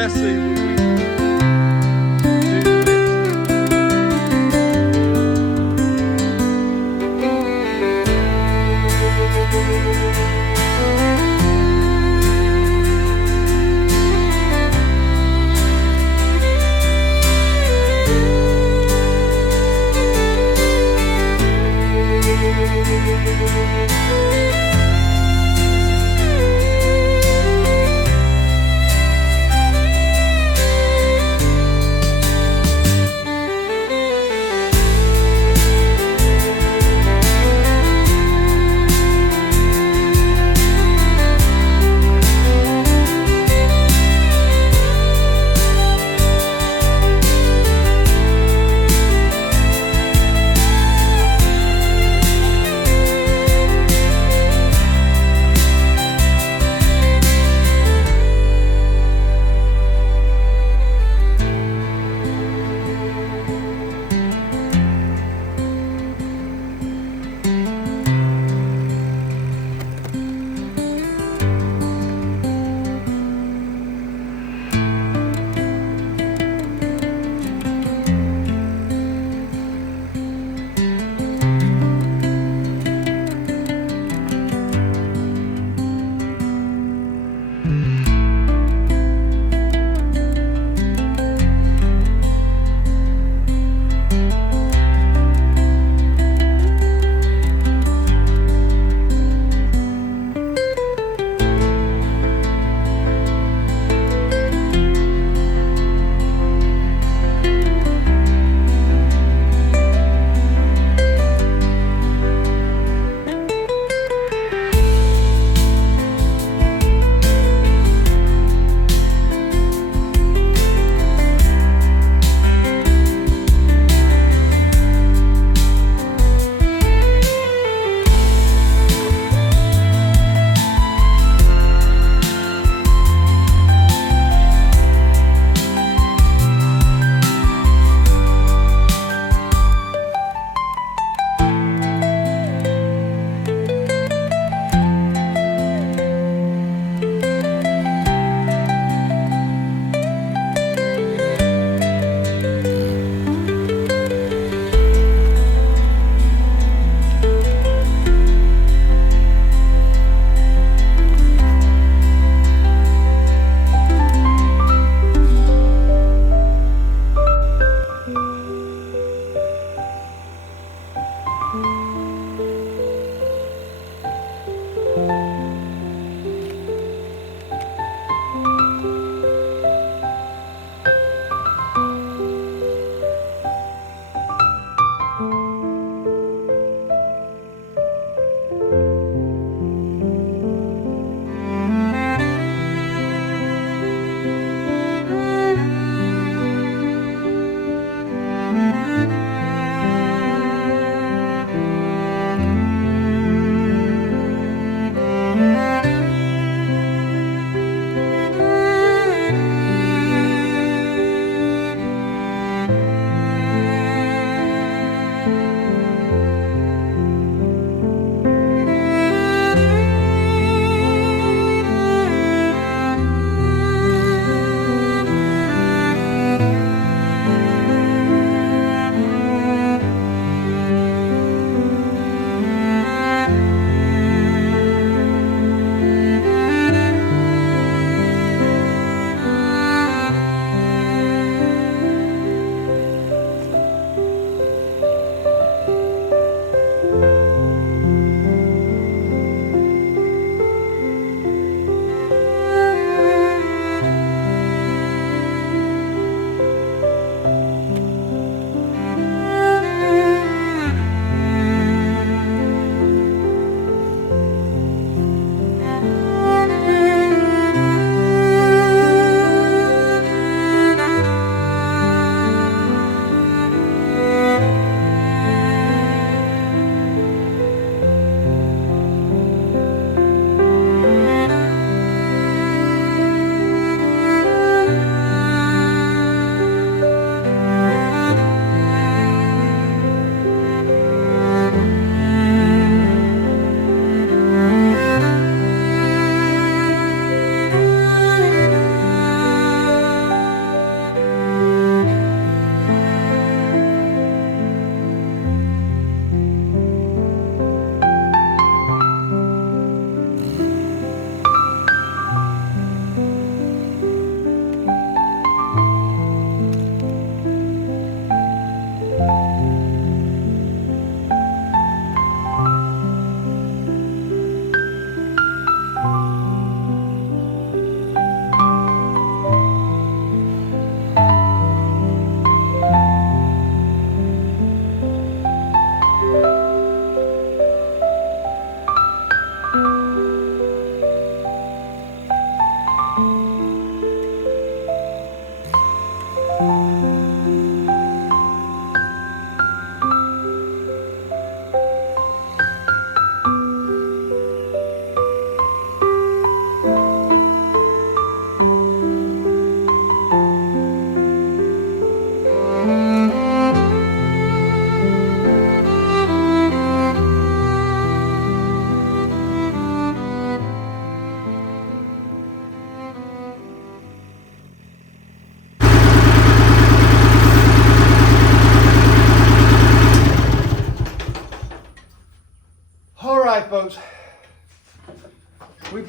Let's see what we can do next.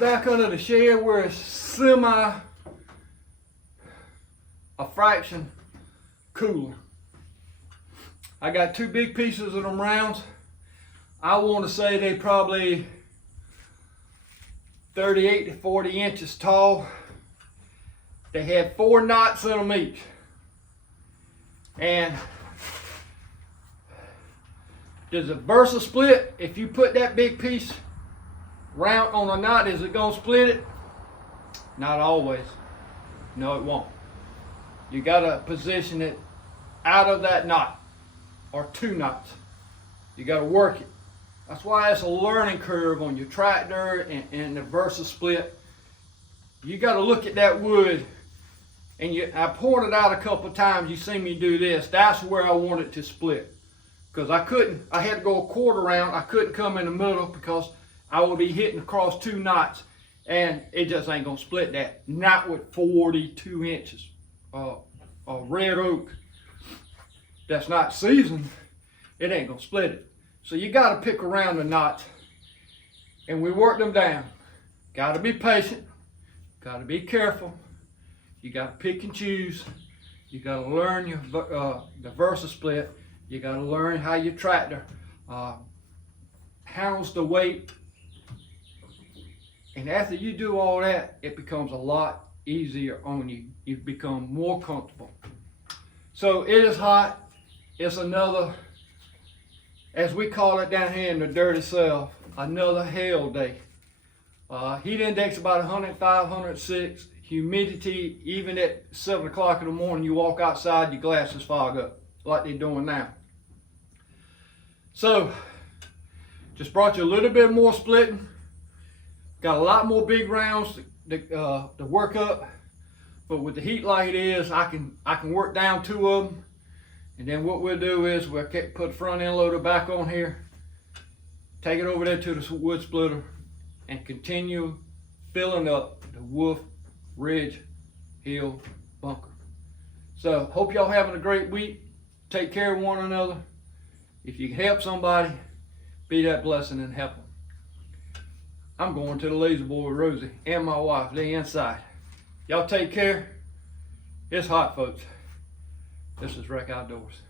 back under the shed where it's a fraction cooler. I got 2 big pieces of them rounds. I want to say they probably 38 to 40 inches tall. They had 4 knots in them each. And does a VersaSplit, if you put that big piece round on a knot, is it gonna split it? Not always. No, it won't. You gotta position it out of that knot, or 2 knots. You gotta work it. That's why it's a learning curve on your tractor and the VersaSplit. You gotta look at that wood, and I pointed out a couple of times, you see me do this. That's where I want it to split. Because I had to go a quarter round. I couldn't come in the middle because I would be hitting across 2 knots, and it just ain't gonna split that. Not with 42 inches. Red oak that's not seasoned, it ain't gonna split it. So you gotta pick around the knots, and we work them down. Gotta be patient, gotta be careful. You gotta pick and choose. You gotta learn the VersaSplit. You gotta learn how your tractor handles the weight. And after you do all that, it becomes a lot easier on you. You become more comfortable. So it is hot. It's another, as we call it down here in the dirty south, another hell day. Heat index about 105, 106. Humidity, even at 7 o'clock in the morning, you walk outside, your glasses fog up, like they're doing now. So, just brought you a little bit more splitting. Got a lot more big rounds to work up, but with the heat like it is, I can work down 2 of them, and then what we'll do is we'll put the front end loader back on here, take it over there to the wood splitter, and continue filling up the Wolfe Ridge Hill bunker. So hope y'all having a great week. Take care of one another. If you can help somebody, be that blessing and help them. I'm going to the laser boy with Rosie and my wife. They inside. Y'all take care. It's hot, folks. This is Rec Outdoors.